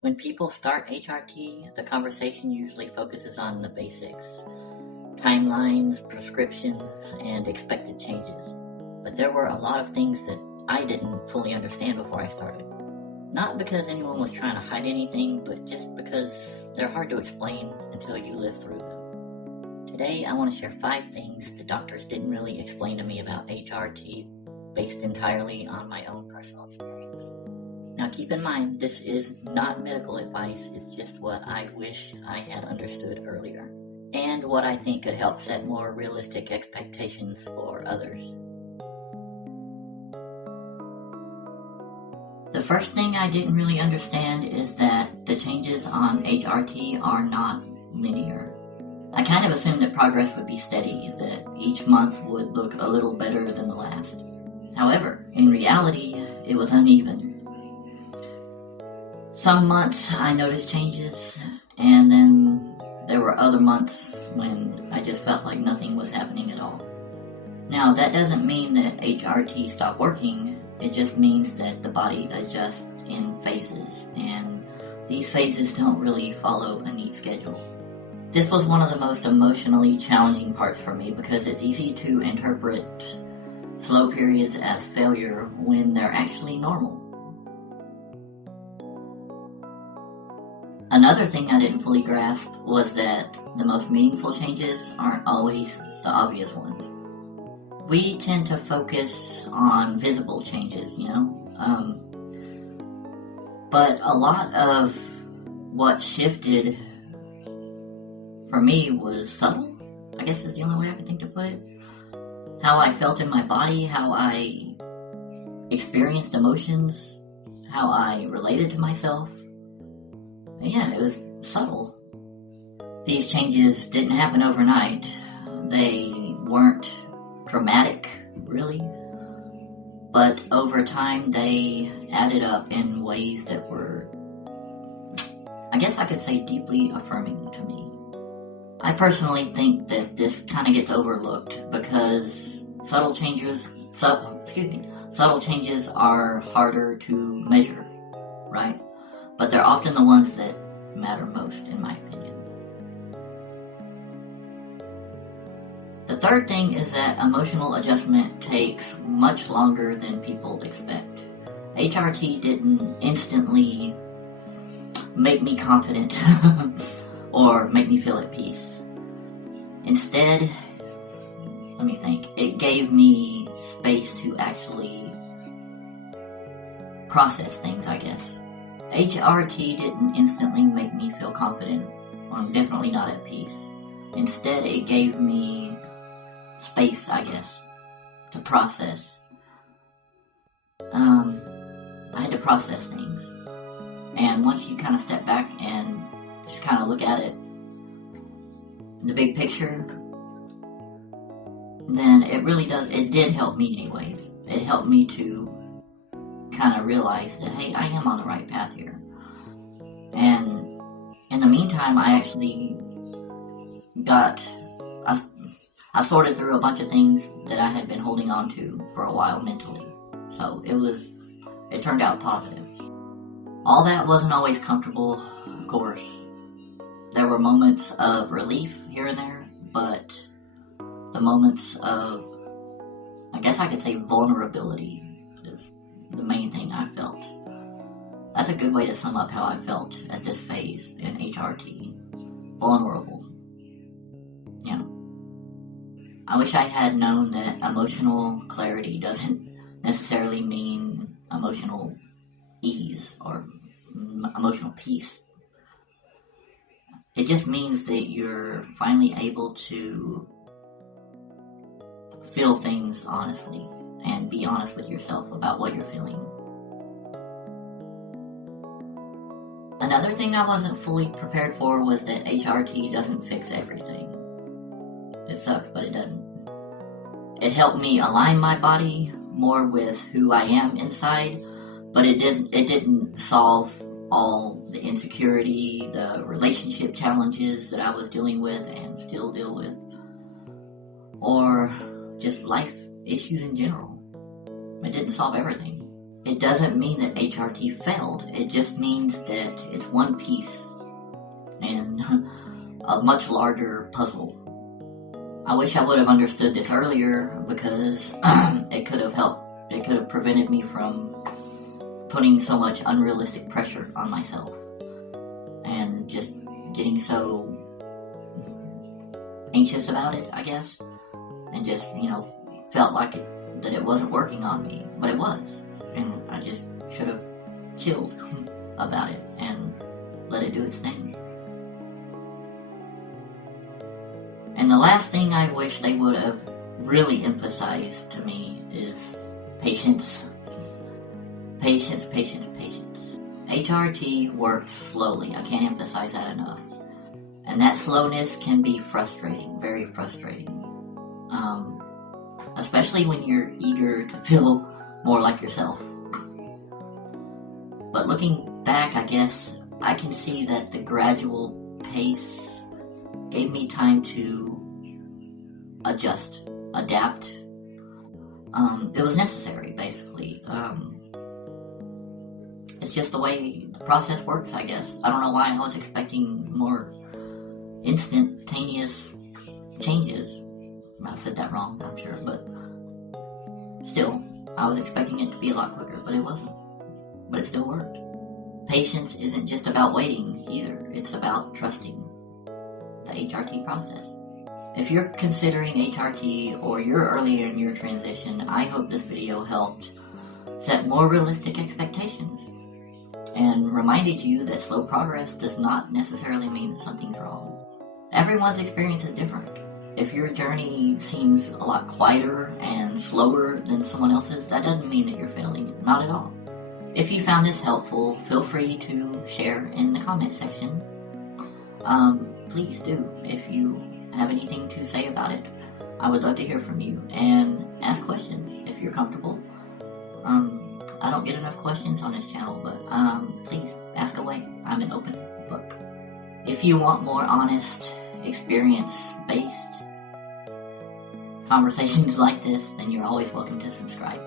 When people start HRT, the conversation usually focuses on the basics: timelines, prescriptions, and expected changes. But there were a lot of things that I didn't fully understand before I started. Not because anyone was trying to hide anything, but just because they're hard to explain until you live through them. Today, I want to share 5 things the doctors didn't really explain to me about HRT based entirely on my own personal experience. Now keep in mind, this is not medical advice, it's just what I wish I had understood earlier, and what I think could help set more realistic expectations for others. The first thing I didn't really understand is that the changes on HRT are not linear. I kind of assumed that progress would be steady, that each month would look a little better than the last. However, in reality, it was uneven. Some months I noticed changes, and then there were other months when I just felt like nothing was happening at all. Now, that doesn't mean that HRT stopped working, it just means that the body adjusts in phases, and these phases don't really follow a neat schedule. This was one of the most emotionally challenging parts for me because it's easy to interpret slow periods as failure when they're actually normal. Another thing I didn't fully grasp was that the most meaningful changes aren't always the obvious ones. We tend to focus on visible changes, but a lot of what shifted for me was subtle, I guess is the only way I can think to put it. How I felt in my body, how I experienced emotions, how I related to myself. Yeah, it was subtle. These changes didn't happen overnight. They weren't dramatic, really. But over time, they added up in ways that were, I guess I could say, deeply affirming to me. I personally think that this kind of gets overlooked because subtle changes are harder to measure, right? But they're often the ones that matter most, in my opinion. The third thing is that emotional adjustment takes much longer than people expect. HRT didn't instantly make me confident or make me feel at peace. Instead, let me think, it gave me space to actually process things, I guess. HRT didn't instantly make me feel confident, or definitely not at peace. Instead, it gave me space, I guess, to process. I had to process things. And once you kind of step back and just kind of look at it, the big picture, then it did help me anyways. It helped me to kind of realize that, hey, I am on the right path here. And in the meantime, I actually I sorted through a bunch of things that I had been holding on to for a while mentally. So it turned out positive. All that wasn't always comfortable, of course. There were moments of relief here and there, but the moments of, I guess I could say, vulnerability is the main thing I felt. That's a good way to sum up how I felt at this phase in HRT. Vulnerable. Yeah. I wish I had known that emotional clarity doesn't necessarily mean emotional ease or emotional peace. It just means that you're finally able to feel things honestly and be honest with yourself about what you're feeling. Another thing I wasn't fully prepared for was that HRT doesn't fix everything. It sucks, but it doesn't. It helped me align my body more with who I am inside, but it didn't solve all the insecurity, the relationship challenges that I was dealing with and still deal with, or just life issues in general. It didn't solve everything. it doesn't mean that HRT failed. It just means that it's one piece in a much larger puzzle. I wish I would have understood this earlier, because it could have helped. It could have prevented me from putting so much unrealistic pressure on myself and just getting so anxious about it, I guess, and just, felt like that it wasn't working on me, but it was, and I just should have chilled about it and let it do its thing. And the last thing I wish they would have really emphasized to me is patience. Patience, patience, patience. HRT works slowly. I can't emphasize that enough. And that slowness can be frustrating, very frustrating. Especially when you're eager to feel more like yourself. But looking back, I guess, I can see that the gradual pace gave me time to adjust, adapt. It was necessary, basically. It's just the way the process works, I guess. I don't know why I was expecting more instantaneous changes. I said that wrong, I'm sure, but still, I was expecting it to be a lot quicker, but it wasn't. But it still worked. Patience isn't just about waiting either. It's about trusting the HRT process. If you're considering HRT or you're earlier in your transition, I hope this video helped set more realistic expectations and reminded you that slow progress does not necessarily mean that something's wrong. Everyone's experience is different. If your journey seems a lot quieter and slower than someone else's, that doesn't mean that you're failing. Not at all. If you found this helpful, feel free to share in the comment section. Please do. If you have anything to say about it, I would love to hear from you. And ask questions if you're comfortable. I don't get enough questions on this channel, but please ask away. I'm an open book. If you want more honest, experience-based conversations like this, then you're always welcome to subscribe.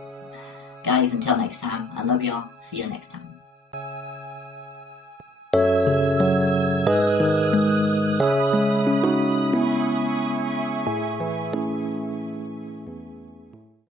Guys, until next time, I love y'all. See you next time.